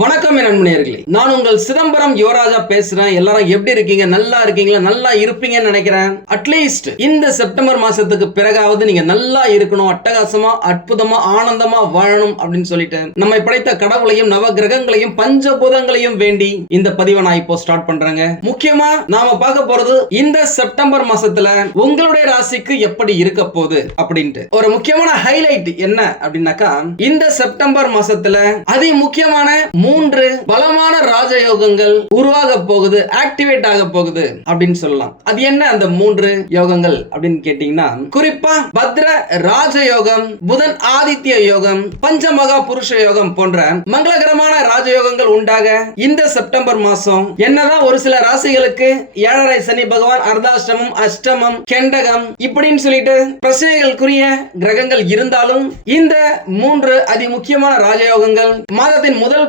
வணக்கம் என் நண்பனேர்களே நான் உங்கள் சிதம்பரம் யுவராஜா பேசுறேன். எல்லாரும் எப்படி இருக்கீங்க? நல்லா இருக்கீங்களா? நல்லா இருப்பீங்கன்னு நினைக்கிறேன். அட்லீஸ்ட் இந்த செப்டம்பர் மாசத்துக்கு பிறகாவது நீங்க நல்லா இருக்கணும். அட்டகாசமா அற்புதமா ஆனந்தமா வாழணும் அப்படின்னு சொல்லிட்டு. நம்மை படைத்த கடவுளையும் நவ கிரகங்களையும் பஞ்சபூதங்களையும் வேண்டி இந்த பதிவை நான் இப்போ ஸ்டார்ட் பண்றேங்க. முக்கியமா நாம பார்க்க போறது இந்த செப்டம்பர் மாசத்துல உங்களுடைய ராசிக்கு எப்படி இருக்க போகுது அப்படின்ட்டு. ஒரு முக்கியமான ஹைலைட் என்ன அப்படின்னாக்கா இந்த செப்டம்பர் மாசத்துல அதி முக்கியமான மூன்று பலமான ராஜயோகங்கள் உருவாக போகுது ஆக்டிவேட் ஆக போகுது அப்படின்னு சொல்லலாம். அது என்ன அந்த மூன்று யோகங்கள் அப்படின்னு கேட்டீங்கன்னா குறிப்பா பத்ர ராஜயோகம் புதன் ஆதித்ய யோகம் பஞ்சமகா புருஷ யோகம் போன்ற மங்களகரமான ராஜயோகங்கள் உண்டாக இந்த செப்டம்பர் மாசம் என்னதான் ஒரு சில ராசிகளுக்கு ஏழரை சனி பகவான் அர்தாஷ்டமம் அஷ்டமம் கெண்டகம் இப்படின்னு சொல்லிட்டு பிரச்சனைகளுக்குரிய கிரகங்கள் இருந்தாலும் இந்த மூன்று அதி முக்கியமான ராஜயோகங்கள் மாதத்தின் முதல்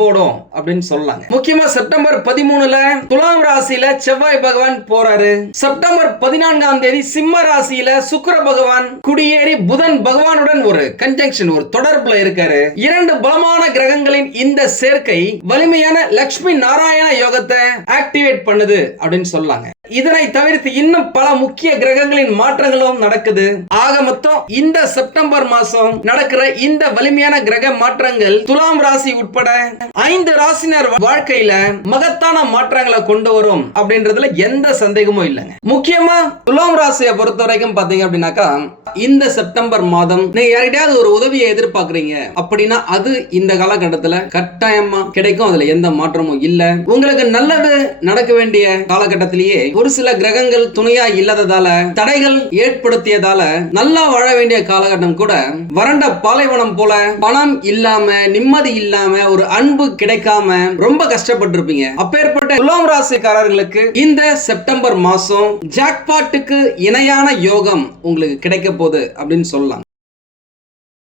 போடும் அப்படின்னு சொல்லலாங்க முக்கியமா செப்டம்பர் பதிமூணுல துலாம் ராசியில செவ்வாய் பகவான் போறாரு. செப்டம்பர் பதினான்காம் தேதி சிம்ம ராசியில சுக்கர பகவான் குடியேறி புதன் பகவானுடன் ஒரு கன்ஜங்ஷன் ஒரு தொடர்புல இருக்காரு. இரண்டு பலமான கிரகங்களின் இந்த சேர்க்கை வலிமையான லக்ஷ்மி நாராயண யோகத்தை ஆக்டிவேட் பண்ணுது அப்படின்னு சொல்லலாங்க இதனை தவிர்த்து இன்னும் பல முக்கிய கிரகங்களின் மாற்றங்களும் நடக்குது. ஆக மொத்தம் இந்த செப்டம்பர் மாசம் நடக்கிற இந்த வலிமையான கிரக மாற்றங்கள் துலாம் ராசி உட்பட ஐந்து ராசினர் வாழ்க்கையில மகத்தான மாற்றங்களை கொண்டு வரும் அப்படின்றதுல எந்த சந்தேகமும் இல்லைங்க. முக்கியமா துலாம் ராசியை பொறுத்த வரைக்கும் பாத்தீங்க அப்படின்னாக்கா இந்த செப்டம்பர் மாதம் நீங்க யார்கிட்டயாவது ஒரு உதவியை எதிர்பார்க்கறீங்க அப்படின்னா அது இந்த காலகட்டத்துல கட்டாயமா கிடைக்கும். அதுல எந்த மாற்றமும் இல்ல. உங்களுக்கு நல்லது நடக்க வேண்டிய காலகட்டத்திலேயே ஒரு சில கிரகங்கள் துணையா இல்லாததால தடைகள் ஏற்படுத்தியதால நல்லா வாழ வேண்டிய காலகட்டம் கூட வறண்ட பாலைவனம் போல பணம் இல்லாம நிம்மதி இல்லாம ஒரு அன்பு கிடைக்காம ரொம்ப கஷ்டப்பட்டிருப்பீங்க. அப்பேற்பட்ட துலாம் ராசிக்காரர்களுக்கு இந்த செப்டம்பர் மாசம் ஜாக்பாட்டுக்கு இணையான யோகம் உங்களுக்கு கிடைக்க போகுது அப்படின்னு சொல்லலாம்.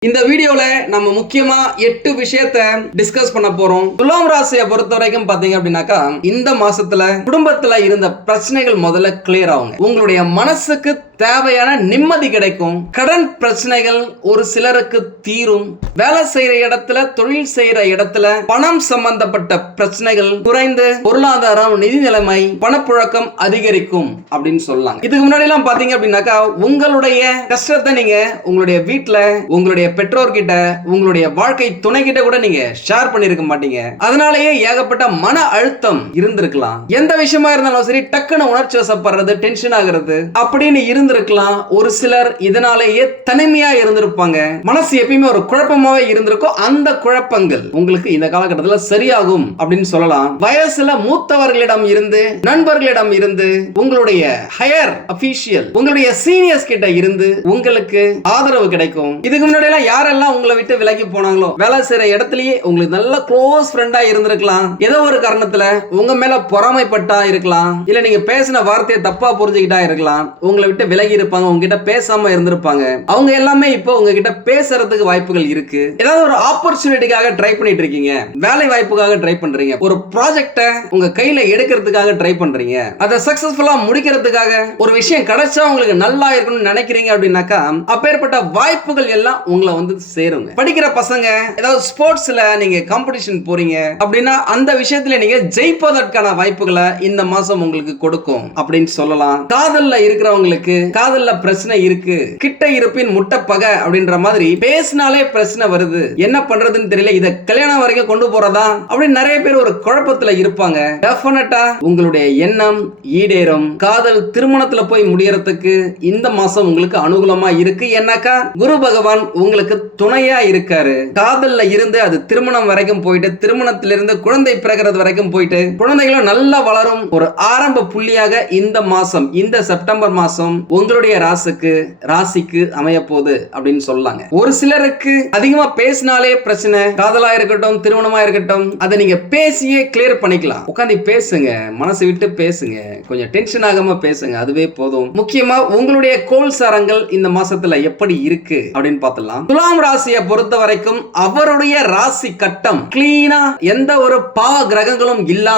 இந்த வீடியோல நம்ம முக்கியமா எட்டு விஷயத்த டிஸ்கஸ் பண்ண போறோம். துலாம் ராசியை பொறுத்த வரைக்கும் பாத்தீங்க அப்படின்னாக்கா இந்த மாசத்துல குடும்பத்துல இருந்த பிரச்சனைகள் முதல்ல கிளியர் ஆகுங்க. உங்களுடைய மனசுக்கு தேவையான நிம்மதி கிடைக்கும். கடன் பிரச்சனைகள் ஒரு சிலருக்கு தீரும். வேலை செய்யற இடத்துல தொழில் செய்யற இடத்துல பணம் சம்பந்தப்பட்ட பிரச்சனைகள் குறைந்து பொருளாதாரம் நிதி நிலைமை பணப்புழக்கம் அதிகரிக்கும் அப்படின்னு சொல்லலாம் இதுக்கு முன்னாடி எல்லாம் பாத்தீங்க அப்படின்னாக்கா உங்களுடைய கஷ்டத்தை நீங்க உங்களுடைய வீட்டுல உங்களுடைய பெற்றோர்கிட்ட உங்களுடைய வாழ்க்கை துணை கிட்ட கூட நீங்க ஷேர் பண்ணிருக்க மாட்டீங்க. அதனாலேயே ஏகப்பட்ட மன அழுத்தம் இருந்திருக்கலாம். எந்த விஷயமா இருந்தாலும் சரி டக்குன்னு உணர்ச்சி வசப்படுறது டென்ஷன் ஆகுறது அப்படின்னு இருந்திருக்கலாம். ஒரு சிலர் இதனாலேயே தனிமையா இருந்திருப்பாங்க. மனசு எப்பயுமே ஒரு குழப்பமாவே இருந்திருக்கும். அந்த குழப்பங்கள் உங்களுக்கு இந்த காலகட்டத்தில் சரியாகும் அப்படின்னு சொல்லலாம். வயசுல மூத்தவர்களிடம் இருந்து நண்பர்களிடம் இருந்து உங்களுடைய ஹையர் அபிஷியல் உங்களுடைய சீனியர்ஸ் கிட்ட இருந்து உங்களுக்கு ஆதரவு கிடைக்கும். இதுக்கு முன்னாடி எல்லாம் யாரெல்லாம் உங்களை விட்டு விலகி போனாங்களோ வேலை செய்யற இடத்துலயே உங்களுக்கு நல்ல க்ளோஸ் ஃப்ரெண்டா இருந்திருக்கலாம். ஏதோ ஒரு காரணத்துல உங்க மேல பொறாமைப்பட்டா இருக்கலாம். இல்ல நீங்க பேசின வார்த்தையை தப்பா புரிஞ்சுக்கிட்டா இருக்கலாம். உங்களை விட்டு விலகி இருப்பாங்க உங்ககிட்ட பேசாம இருந்திருப்பாங்க. அவங்க எல்லாமே இப்போ உங்ககிட்ட பேசுறதுக்கு வாய்ப்புகள் இருக்கு. ஏதாவது ஒரு ஆப்பர்ச்சுனிட்டிக்காக ட்ரை பண்ணிட்டு இருக்கீங்க வேலை வாய்ப்புக்காக ட்ரை பண்றீங்க. ஒரு ப்ராஜெக்டை உங்க கையில எடுக்கிறதுக்காக ட்ரை பண்றீங்க. அதை சக்சஸ்ஃபுல்லா முடிக்கிறதுக்காக ஒரு விஷயம் கிடைச்சா உங்களுக்கு நல்லா இருக்கணும்னு நினைக்கிறீங்க அப்படின்னாக்கா அப்பேற்பட்ட வாய்ப்புகள் எல்லாம் உங்களை வந்து சேருங்க. படிக்கிற பசங்க ஏதாவது ஸ்போர்ட்ஸ்ல நீங்க காம்படிஷன் போறீங்க அப்படின்னா அந்த விஷயத்துல நீங்க ஜெயிப்பதற்கான வாய்ப்புகளை இந்த மாசம் உங்களுக்கு கொடுக்கும் அப்படின்னு சொல்லலாம். காதல்ல இருக்கிறவங்களுக்கு காதல்ல பிரச்சனை இருக்கு கிட்ட இருப்பின் முட்டை பகை அப்படின்ற மாதிரி பேசினாலே பிரச்சனை வருது. என்ன பண்றதுன்னு தெரியல இத கல்யாணம் வரைக்கும் கொண்டு போறதா? அப்படின்னு நிறைய பேர் ஒரு குழப்பத்துல இருப்பாங்க. டெஃபினட்டா உங்களுடைய எண்ணம் ஈடேறும். காதல் திருமணத்துல போய் முடியறதுக்கு இந்த மாசம் உங்களுக்கு அனுகூலமா இருக்கு. ஏன்னாக்கா குரு பகவான் உங்களுக்கு துணையா இருக்காரு. காதல்ல இருந்து அது திருமணம் வரைக்கும் போயிட்டு திருமணத்திலிருந்து குழந்தை பிறகுறது வரைக்கும் போயிட்டு குழந்தைகளும் நல்லா வளரும். ஒரு ஆரம்ப புள்ளியாக இந்த மாசம் இந்த செப்டம்பர் மாசம் உங்களுடைய ராசிக்கு ராசிக்கு அமைய போகுது அப்படின்னு சொல்லாங்க. ஒரு சிலருக்கு அதிகமா பேசினாலே பிரச்சனை காதலா இருக்கட்டும் திருமணமா இருக்கட்டும் அதை நீங்க பேசியே கிளியர் பண்ணிக்கலாம். உட்காந்து பேசுங்க மனசு விட்டு பேசுங்க கொஞ்சம் டென்ஷன் ஆகாம பேசுங்க அதுவே போதும். முக்கியமா உங்களுடைய கோல் சாரங்கள் இந்த மாசத்துல எப்படி இருக்கு அப்படின்னு பார்த்தலாம் துலாம் ராசியை பொறுத்த வரைக்கும் அவருடைய ராசி கட்டம் கிளீனா எந்த ஒரு பாவ கிரகங்களும் இல்லாம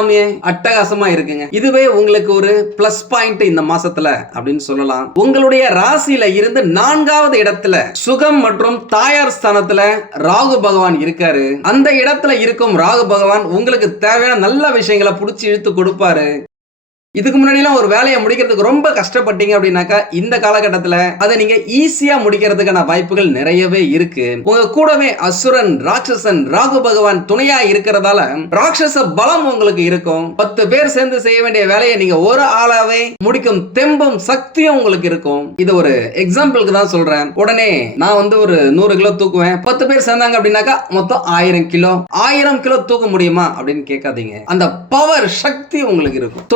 அட்டகாசமா இருக்குங்க. இதுவே உங்களுக்கு ஒரு பிளஸ் பாயிண்ட் இந்த மாசத்துல அப்படின்னு சொல்லலாம். உங்களுடைய ராசியில இருந்து நான்காவது இடத்துல சுகம் மற்றும் தாயார் ஸ்தானத்துல ராகு பகவான் இருக்காரு. அந்த இடத்துல இருக்கும் ராகு பகவான் உங்களுக்கு தேவையான நல்ல விஷயங்களை புடிச்சு இழுத்து கொடுப்பாரு. இதுக்கு முன்னாடிலாம் ஒரு வேலையை முடிக்கிறதுக்கு ரொம்ப கஷ்டப்பட்டீங்க அப்படின்னாக்கா இந்த காலகட்டத்தில் அதை நீங்க ஈஸியா முடிக்கிறதுக்கான வாய்ப்புகள் நிறையவே இருக்கு. உங்க கூடவே அசுரன் ராட்சசன் ராகு பகவான் துணையா இருக்கிறதால ராட்சச பலம் உங்களுக்கு இருக்கும். பத்து பேர் சேர்ந்து செய்ய வேண்டிய வேலையை நீங்க ஒரு ஆளாவே முடிக்கும் தெம்பும் சக்தியும் உங்களுக்கு இருக்கும். இது ஒரு எக்ஸாம்பிளுக்கு தான் சொல்றேன். உடனே நான் வந்து ஒரு நூறு கிலோ தூக்குவேன். பத்து பேர் சேர்ந்தாங்க அப்படின்னாக்கா மொத்தம் ஆயிரம் கிலோ. ஆயிரம் கிலோ தூக்க முடியுமா அப்படின்னு கேட்காதீங்க. அந்த பவர் சக்தி உங்களுக்கு இருக்கும்.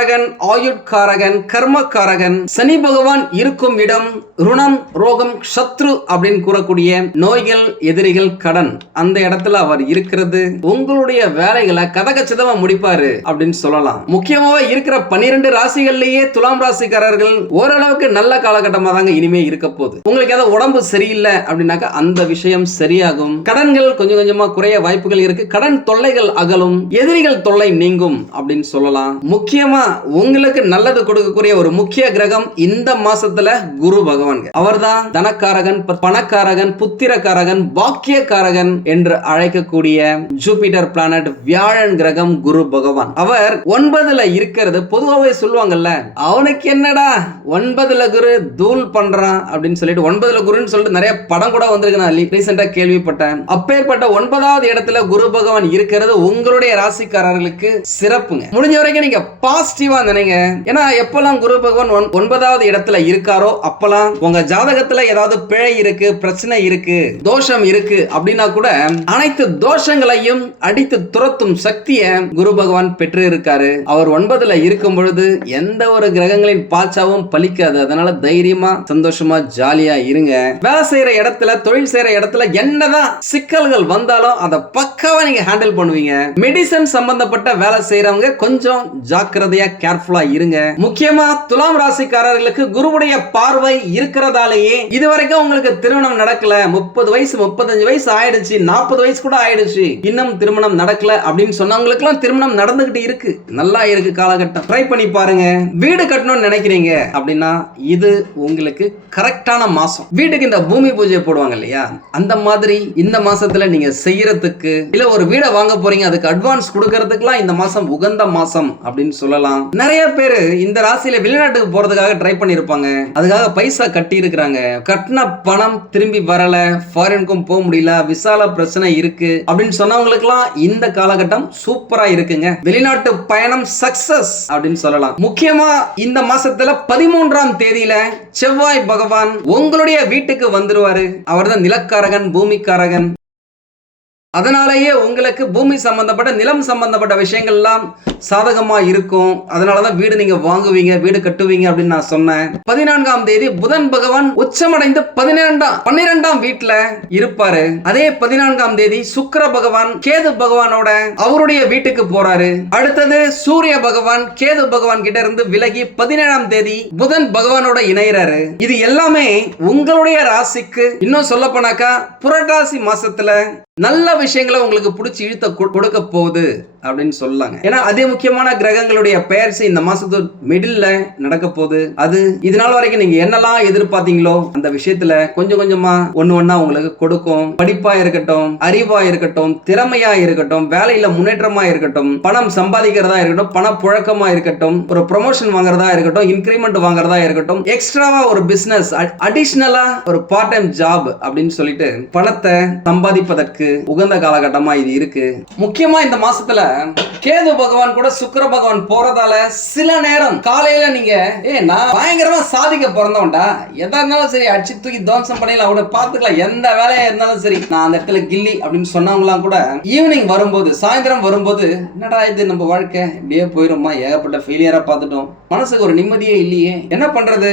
காரகன் ஆயுட்காரகன் கர்மக்காரகன். சனி பகவான் இருக்கும் இடம் ருணம் ரோகம் சத்ரு அப்படின்னு கூறக்கூடிய நோய்கள் எதிரிகள் கடன். அந்த இடத்துல அவர் இருக்கிறது. உங்களுடைய வேலைகளை கதகச்சிதமா முடிப்பாரு அப்படின்னு சொல்லலாம். முக்கியமாக இருக்கிற பன்னிரெண்டு ராசிகள்லயே துலாம் ராசிக்காரர்கள் ஓரளவுக்கு நல்ல காலகட்டமா தாங்க இனிமே இருக்க போகுது. உங்களுக்கு ஏதாவது உடம்பு சரியில்லை அப்படின்னாக்கா அந்த விஷயம் சரியாகும். கடன்கள் கொஞ்சம் கொஞ்சமா குறைய வாய்ப்புகள் இருக்கு. கடன் தொல்லைகள் அகலும். எதிரிகள் தொல்லை நீங்கும் அப்படின்னு சொல்லலாம். முக்கியமா உங்களுக்கு நல்லது கொடுக்கக்கூடிய ஒரு முக்கிய கிரகம் இந்த மாசத்துல குரு பகவான் அவர்தான் தனக்காரகன் பணக்காரகன் புத்திரக்காரகன் பாக்கியக்காரகன் என்று அழைக்கக்கூடிய ஜூபிட்டர் பிளானட் வியாழன் கிரகம் குரு பகவான். அவர் ஒன்பதுல இருக்கிறது பொதுவாகவே சொல்லுவாங்கல்ல அவனுக்கு என்னடா ஒன்பதுல குரு தூள் பண்றான் அப்படின்னு சொல்லிட்டு ஒன்பதுல குருன்னு சொல்லிட்டு நிறைய படம் கூட வந்திருக்கு. நான் ரீசெண்டா கேள்விப்பட்டேன். அப்பேற்பட்ட ஒன்பதாவது இடத்துல குரு பகவான் இருக்கிறது உங்களுடைய ராசிக்காரர்களுக்கு சிறப்புங்க. முடிஞ்ச வரைக்கும் நீங்க பாஸ்ட் பாசிட்டிவா நினைங்க. ஏன்னா எப்பெல்லாம் குரு பகவான் ஒன்- ஒன்பதாவது இடத்துல இருக்காரோ அப்பெல்லாம் உங்க ஜாதகத்துல ஏதாவது பிழை இருக்கு பிரச்சனை இருக்கு தோஷம் இருக்கு அப்படின்னா கூட அனைத்து தோஷங்களையும் அடித்து துரத்தும் சக்தியை குரு பகவான் பெற்று இருக்காரு அவர் ஒன்பதுல இருக்கும் பொழுது எந்த ஒரு கிரகங்களின் பாச்சாவும் பலிக்காது. அதனால தைரியமா சந்தோஷமா ஜாலியா இருங்க. வேலை செய்யற இடத்துல தொழில் செய்யற இடத்துல என்னதான் சிக்கல்கள் வந்தாலும் அதை பக்காவா நீங்க ஹேண்டில் பண்ணுவீங்க. மெடிசன் சம்பந்தப்பட்ட வேலை செய்யறவங்க கொஞ்சம் ஜாக்கிரதையா கேர்ஃபுல்லா இருங்க. முக்கியமா துலாம் ராசிக்காரர்களுக்கு குருவுடைய பார்வை இருக்கிறதாலேயே இதுவரைக்கும் உங்களுக்கு திருமணம் நடக்கல. முப்பது வயசு முப்பத்தஞ்சு வயசு ஆயிடுச்சு நாற்பது வயசு கூட ஆயிடுச்சு. இன்னும் திருமணம் நடக்கல அப்படின்னு சொன்னவங்களுக்கு எல்லாம் திருமணம் நடந்துகிட்டு இருக்கு. நல்லா இருக்கு காலகட்டம். ட்ரை பண்ணி பாருங்க. வீடு கட்டணும்னு நினைக்கிறீங்க அப்படின்னா இது உங்களுக்கு கரெக்டான மாசம். வீட்டுக்கு இந்த பூமி பூஜை போடுவாங்க இல்லையா? அந்த மாதிரி இந்த மாசத்துல நீங்க செய்யறதுக்கு இல்ல ஒரு வீடை வாங்க போறீங்க அதுக்கு அட்வான்ஸ் கொடுக்கறதுக்குலாம் இந்த மாசம் உகந்த மாசம் அப்படின்னு சொல்லலாம். நிறைய பேர் இந்த ராசியில வெளிநாட்டுக்கு போறதுக்காக ட்ரை பண்ணிருப்பாங்க. அதுக்காக பைசா கட்டி இருக்கிறாங்க கட்டின பணம் திரும்பி வரல. ஃபாரினுக்கும் போக முடியல. விசால பிரச்சனை இருக்கு. அப்படின்னு சொன்னவங்களுக்குலாம் இந்த காலகட்டம் சூப்பரா இருக்குங்க. வெளிநாட்டு பயணம் சக்சஸ் அப்படின்னு சொல்லலாம். முக்கியமா இந்த மாசத்துல பதிமூன்றாம் தேதியில செவ்வாய் பகவான் உங்களுடைய வீட்டுக்கு வந்துருவாரு. அவர்தான் நிலக்காரகன் பூமிக்காரகன். அதனாலேயே உங்களுக்கு பூமி சம்பந்தப்பட்ட நிலம் சம்பந்தப்பட்ட விஷயங்கள்லாம் சாதகமாக இருக்கும். அதனாலதான் வீடு நீங்க வாங்குவீங்க வீடு கட்டுவீங்க அப்படின்னு நான் சொன்னேன். பதினான்காம் தேதி புதன் பகவான் உச்சமடைந்து பதினேழாம் பன்னிரெண்டாம் வீட்டில் இருப்பாரு. அதே பதினான்காம் தேதி சுக்கிர பகவான் கேது பகவானோட அவருடைய வீட்டுக்கு போறாரு. அடுத்தது சூரிய பகவான் கேது பகவான் கிட்ட இருந்து விலகி பதினேழாம் தேதி புதன் பகவானோட இணையிறாரு. இது எல்லாமே உங்களுடைய ராசிக்கு இன்னும் சொல்ல போனாக்கா புரட்டாசி மாசத்துல நல்ல விஷயங்களை உங்களுக்கு பிடிச்சி இழுத்த கொ- கொடுக்க போகுது. அப்படின்னு சொல்லலாங்க ஏன்னா அதே முக்கியமான கிரகங்களுடைய பெயர்ச்சி இந்த மாசத்து மிடில்ல நடக்க போகுது. அது இது நாள் வரைக்கும் நீங்க என்னெல்லாம் எதிர்பார்த்தீங்களோ அந்த விஷயத்துல கொஞ்சம் கொஞ்சமா ஒன்னு ஒன்னா உங்களுக்கு கொடுக்கும். படிப்பா இருக்கட்டும் அறிவா இருக்கட்டும் திறமையா இருக்கட்டும் வேலையில முன்னேற்றமா இருக்கட்டும் பணம் சம்பாதிக்கிறதா இருக்கட்டும் பண புழக்கமா இருக்கட்டும் ஒரு ப்ரொமோஷன் வாங்குறதா இருக்கட்டும் இன்க்ரிமெண்ட் வாங்குறதா இருக்கட்டும் எக்ஸ்ட்ராவா ஒரு பிசினஸ் அடிஷ்னலா ஒரு பார்ட் டைம் ஜாப் அப்படின்னு சொல்லிட்டு பணத்தை சம்பாதிப்பதற்கு உகந்த காலகட்டமா இது இருக்கு. முக்கியமா இந்த மாசத்துல கேது பகவான் கூட சுக்கர பகவான் போறதால சில நேரம் காலையில நீங்க ஏ நான் பயங்கரமா சாதிக்க பிறந்தவன்டா. எதா இருந்தாலும் சரி அடிச்சு தூக்கி தோம்சம் பண்ணிடலாம். அவட பாத்துக்கலாம் எந்த வேலையா இருந்தாலும் சரி. நான் அந்த இடத்துல கில்லி அப்படின்னு சொன்னவங்களாம் கூட ஈவினிங் வரும்போது சாயந்தரம் வரும்போது என்னடா இது நம்ம வாழ்க்கை? இப்படியே போயிருமா ஏகப்பட்ட ஃபெயிலியரா பார்த்துட்டோம். மனசுக்கு ஒரு நிம்மதியே இல்லையே. என்ன பண்றது?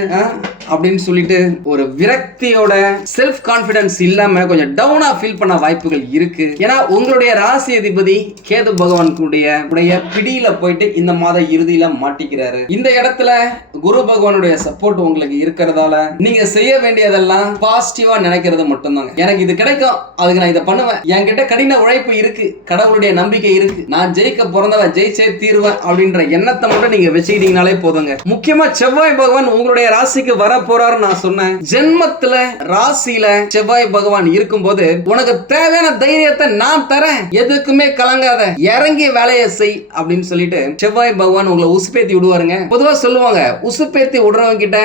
அப்படின்னு சொல்லிட்டு ஒரு விரக்தியோட செல்ஃப் கான்பிடன்ஸ் இல்லாம கொஞ்சம் டவுனா ஃபீல் பண்ண வாய்ப்புகள் இருக்கு. ஏன்னா உங்களுடைய ராசி அதிபதி கேது பகவான் பகவானுடைய உடைய பிடியில போயிட்டு இந்த மாத இறுதியில மாட்டிக்கிறாரு. இந்த இடத்துல குரு பகவானுடைய சப்போர்ட் உங்களுக்கு இருக்கிறதால நீங்க செய்ய வேண்டியதெல்லாம் பாசிட்டிவா நினைக்கிறது மட்டும்தாங்க. எனக்கு இது கிடைக்கும் அதுக்கு நான் இதை பண்ணுவேன். என்கிட்ட கடின உழைப்பு இருக்கு கடவுளுடைய நம்பிக்கை இருக்கு. நான் ஜெயிக்க பிறந்தவன் ஜெயிச்சே தீர்வேன் அப்படின்ற எண்ணத்தை மட்டும் நீங்க வச்சுக்கிட்டீங்கனாலே போதுங்க. முக்கியமா செவ்வாய் பகவான் உங்களுடைய ராசிக்கு வர போறாரு நான் சொன்னேன். ஜென்மத்துல ராசியில செவ்வாய் பகவான் இருக்கும்போது உனக்கு தேவையான தைரியத்தை நான் தரேன். எதுக்குமே கலங்காத. இறங்கி வேலையை செய் அப்படின்னு சொல்லிட்டு செவ்வாய் பகவான் உங்களை உசுப்பேத்தி விடுவாருங்க. பொதுவா சொல்லுவாங்க உசுப்பேத்தி விடுறவங்க கிட்ட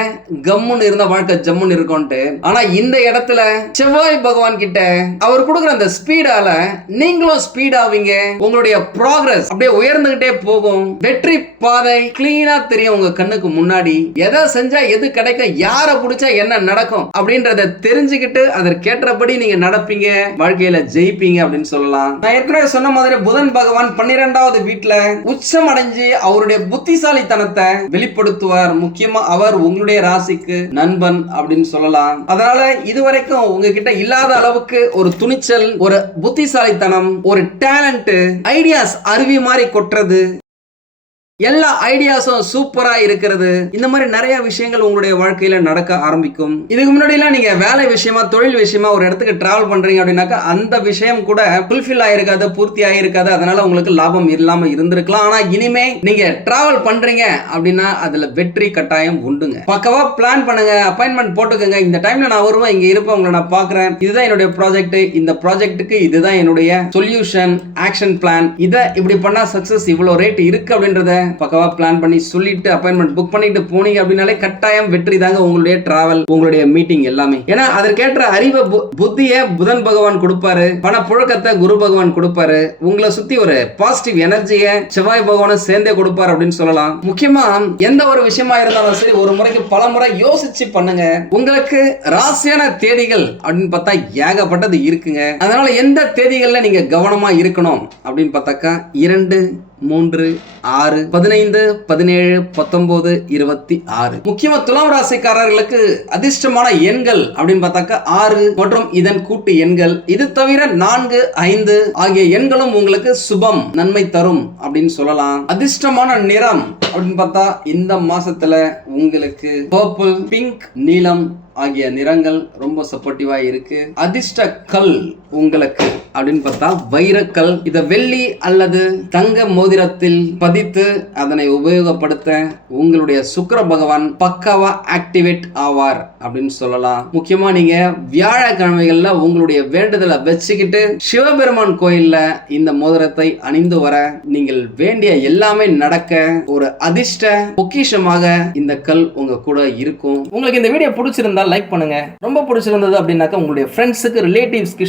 கம்முன்னு இருந்த வாழ்க்கை ஜம்முன்னு இருக்கும்ட்டு ஆனா இந்த இடத்துல செவ்வாய் பகவான் கிட்ட அவர் கொடுக்குற அந்த ஸ்பீடால நீங்களும் ஸ்பீட் ஆவீங்க. உங்களுடைய ப்ராக்ரஸ் அப்படியே உயர்ந்துகிட்டே போகும். வெற்றி பாதை கிளீனா தெரியும் உங்க கண்ணுக்கு முன்னாடி. எதை செஞ்சா எது கிடைக்கும் யாரை பிடிச்சா என்ன நடக்கும் அப்படின்றத தெரிஞ்சுக்கிட்டு அதற்கேற்றபடி நீங்க நடப்பீங்க. வாழ்க்கையில ஜெயிப்பீங்க அப்படின்னு சொல்லலாம். நான் ஏற்கனவே சொன்ன மாதிரி புதன் பகவான் பன்னிரெண்டாவது வீட்டுல உச்சம் அடைஞ்சு அவருடைய புத்திசாலித்தனத்தை வெளிப்படுத்துவார். முக்கியமா அவர் உங்களுடைய ராசிக்கு நண்பன் அப்படின்னு சொல்லலாம். அதனால இதுவரைக்கும் உங்ககிட்ட இல்லாத அளவுக்கு ஒரு துணிச்சல் ஒரு புத்திசாலித்தனம் ஒரு டேலண்ட் ஐடியாஸ் அருவி மாதிரி கொட்டுறது எல்லா ஐடியாஸும் சூப்பரா இருக்கிறது. இந்த மாதிரி நிறைய விஷயங்கள் உங்களுடைய வாழ்க்கையில நடக்க ஆரம்பிக்கும். இதுக்கு முன்னாடி எல்லாம் நீங்க வேலை விஷயமா தொழில் விஷயமா ஒரு இடத்துக்கு டிராவல் பண்றீங்க அப்படின்னாக்கா அந்த விஷயம் கூட ஃபுல்ஃபில் ஆயிருக்காது பூர்த்தி ஆயிருக்காது. அதனால உங்களுக்கு லாபம் இல்லாம இருந்திருக்கலாம். ஆனா இனிமே நீங்க டிராவல் பண்றீங்க அப்படின்னா அதுல வெற்றி கட்டாயம் உண்டுங்க. பக்கவா பிளான் பண்ணுங்க அப்பாயின்மெண்ட் போட்டுக்கோங்க. இந்த டைம்ல நான் வருவேன் இங்க இருப்பேன் உங்களை நான் பாக்குறேன் இதுதான் என்னுடைய ப்ராஜெக்ட் இந்த ப்ராஜெக்ட்டுக்கு இதுதான் என்னுடைய சொல்யூஷன் ஆக்ஷன் பிளான் இதை இப்படி பண்ணா சக்சஸ் இவ்வளவு ரேட் இருக்கு அப்படின்றத பக்கவாக பிளான் பண்ணி சொல்லிட்டு அப்பாயின்மெண்ட் புக் பண்ணிட்டு போனீங்க அப்படின்னாலே கட்டாயம் வெற்றி தாங்க உங்களுடைய டிராவல் உங்களுடைய மீட்டிங் எல்லாமே. ஏன்னா அதற்கேற்ற அறிவை பு- புத்தியை புதன் பகவான் கொடுப்பாரு பண புழக்கத்தை குரு பகவான் கொடுப்பாரு உங்களை சுத்தி ஒரு பாசிட்டிவ் எனர்ஜியை செவ்வாய் பகவானும் சேர்ந்தே கொடுப்பாரு அப்படின்னு சொல்லலாம். முக்கியமா எந்த ஒரு விஷயமா இருந்தாலும் சரி ஒரு முறைக்கு பல முறை யோசிச்சு பண்ணுங்க. உங்களுக்கு ராசியான தேதிகள் அப்படின்னு பார்த்தா ஏகப்பட்டது இருக்குங்க. அதனால எந்த தேதிகள்ல நீங்க கவனமா இருக்கணும் அப்படின்னு பார்த்தாக்கா இரண்டு மூன்று ஆறு பதினைந்து பதினேழு பத்தொன்பது இருபத்தி ஆறு. முக்கியமா துலாம் ராசிக்காரர்களுக்கு அதிர்ஷ்டமான எண்கள் அப்படின்னு பார்த்தாக்கா ஆறு மற்றும் இதன் கூட்டு எண்கள். இது தவிர நான்கு ஐந்து ஆகிய எண்களும் உங்களுக்கு சுபம் நன்மை தரும் அப்படின்னு சொல்லலாம். அதிர்ஷ்டமான நிறம் அப்படின்னு பார்த்தா இந்த மாசத்துல உங்களுக்கு பர்பிள் பிங்க் நீலம் ஆகிய நிறங்கள் ரொம்ப சப்போர்ட்டிவா இருக்கு. அதிர்ஷ்ட கல் உங்களுக்கு அப்படின்னு பார்த்தா வைரக்கல் இத வெள்ளி அல்லது தங்க மோதிரத்தில் பதித்து அதனை உபயோகப்படுத்த உங்களுடைய சுக்கிர பகவான் பக்காவா ஆக்டிவேட் ஆவார் அப்படின்னு சொல்லலாம். முக்கியமா நீங்க வியாழக்கிழமைகள்ல உங்களுடைய வேண்டுதலை வச்சுக்கிட்டு சிவபெருமான் கோயில்ல இந்த மோதிரத்தை அணிந்து வர நீங்கள் வேண்டிய எல்லாமே நடக்க ஒரு அதிர்ஷ்ட பொக்கிஷமாக இந்த கல் உங்க கூட இருக்கும். உங்களுக்கு இந்த வீடியோ பிடிச்சிருந்தா லைக் பண்ணுங்க. ரொம்ப பிடிச்சிருந்தது அப்படின்னாக்கா உங்களுடைய ஃப்ரெண்ட்ஸுக்கு ரிலேட்டிவ்ஸ்க்கு